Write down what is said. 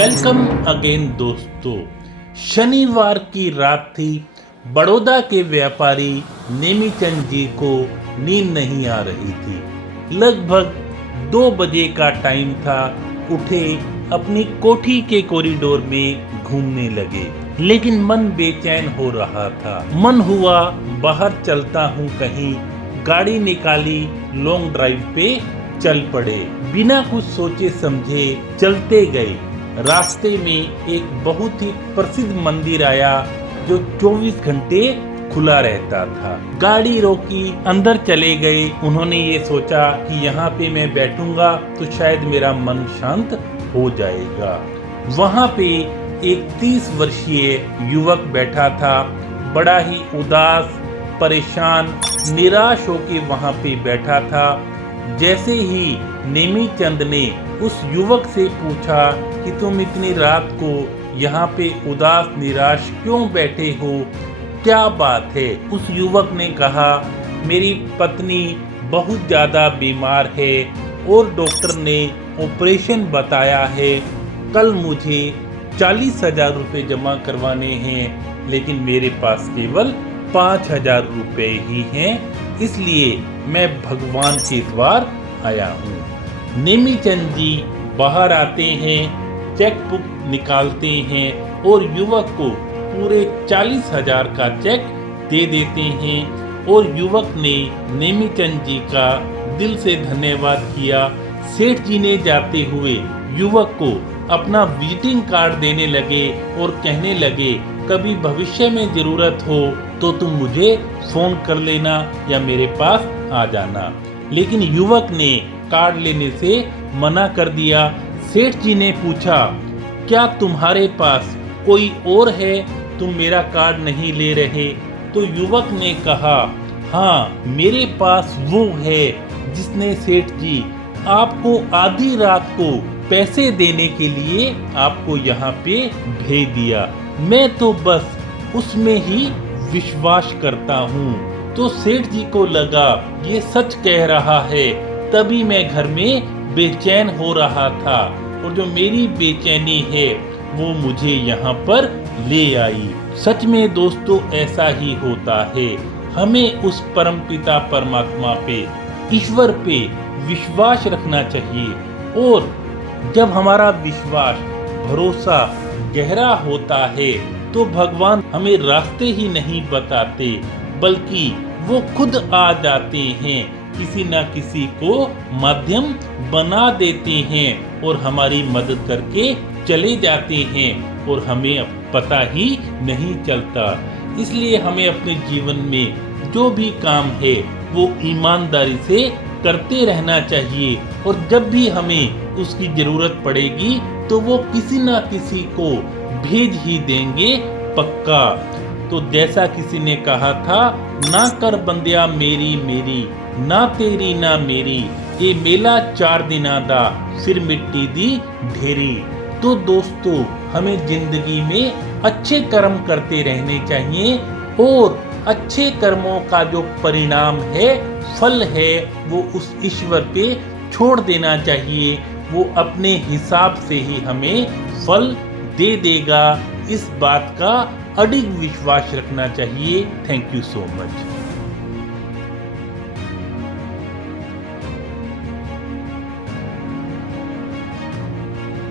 Welcome again दोस्तों। शनिवार की रात थी। बड़ौदा के व्यापारी नेमीचंद जी को नींद नहीं आ रही थी। लगभग 2 बजे का टाइम था। उठे, अपनी कोठी के कॉरिडोर में घूमने लगे, लेकिन मन बेचैन हो रहा था। मन हुआ बाहर चलता हूँ कहीं। गाड़ी निकाली, लॉन्ग ड्राइव पे चल पड़े। बिना कुछ सोचे समझे चलते गए। रास्ते में एक बहुत ही प्रसिद्ध मंदिर आया जो 24 घंटे खुला रहता था। गाड़ी रोकी, अंदर चले गए। उन्होंने ये सोचा कि यहाँ पे मैं बैठूंगा तो शायद मेरा मन शांत हो जाएगा। वहाँ पे एक 30 वर्षीय युवक बैठा था, बड़ा ही उदास, परेशान, निराश होके वहाँ पे बैठा था। जैसे ही नेमीचंद ने उस युवक से पूछा कि तुम इतनी रात को यहाँ पे उदास निराश क्यों बैठे हो, क्या बात है? उस युवक ने कहा, मेरी पत्नी बहुत ज़्यादा बीमार है और डॉक्टर ने ऑपरेशन बताया है। कल मुझे 40,000 रुपये जमा करवाने हैं, लेकिन मेरे पास केवल 5,000 रुपये ही हैं, इसलिए मैं भगवान के द्वार आया हूँ। नेमीचंद जी बाहर आते हैं, चेक बुक निकालते हैं और युवक को पूरे 40,000 का चेक दे देते हैं। और युवक ने नेमीचंद जी का दिल से धन्यवाद किया। सेठ जी ने जाते हुए युवक को अपना विजिटिंग कार्ड देने लगे और कहने लगे, कभी भविष्य में जरूरत हो तो तुम मुझे फोन कर लेना या मेरे पास आ जाना। लेकिन युवक ने कार्ड लेने से मना कर दिया। सेठ जी ने पूछा, क्या तुम्हारे पास कोई और है, तुम मेरा कार्ड नहीं ले रहे? तो युवक ने कहा, हाँ, मेरे पास वो है जिसने सेठ जी आपको आधी रात को पैसे देने के लिए आपको यहाँ पे भेज दिया। मैं तो बस उसमें ही विश्वास करता हूँ। तो सेठ जी को लगा ये सच कह रहा है, तभी मैं घर में बेचैन हो रहा था और जो मेरी बेचैनी है वो मुझे यहाँ पर ले आई। सच में दोस्तों ऐसा ही होता है। हमें उस परमपिता परमात्मा पे, ईश्वर पे विश्वास रखना चाहिए। और जब हमारा विश्वास, भरोसा गहरा होता है तो भगवान हमें रास्ते ही नहीं बताते, बल्कि वो खुद आ जाते हैं, किसी ना किसी को माध्यम बना देते हैं और हमारी मदद करके चले जाते हैं और हमें पता ही नहीं चलता। इसलिए हमें अपने जीवन में जो भी काम है वो ईमानदारी से करते रहना चाहिए और जब भी हमें उसकी जरूरत पड़ेगी तो वो किसी ना किसी को भेज ही देंगे, पक्का। तो जैसा किसी ने कहा था, ना कर बंदिया मेरी मेरी, ना तेरी ना मेरी, ये मेला 4 दिना दा, फिर मिट्टी दी ढेरी। तो दोस्तों हमें जिंदगी में अच्छे कर्म करते रहने चाहिए और अच्छे कर्मों का जो परिणाम है, फल है, वो उस ईश्वर पे छोड़ देना चाहिए। वो अपने हिसाब से ही हमें फल दे देगा। इस बात का अडिग विश्वास रखना चाहिए। Thank you so much.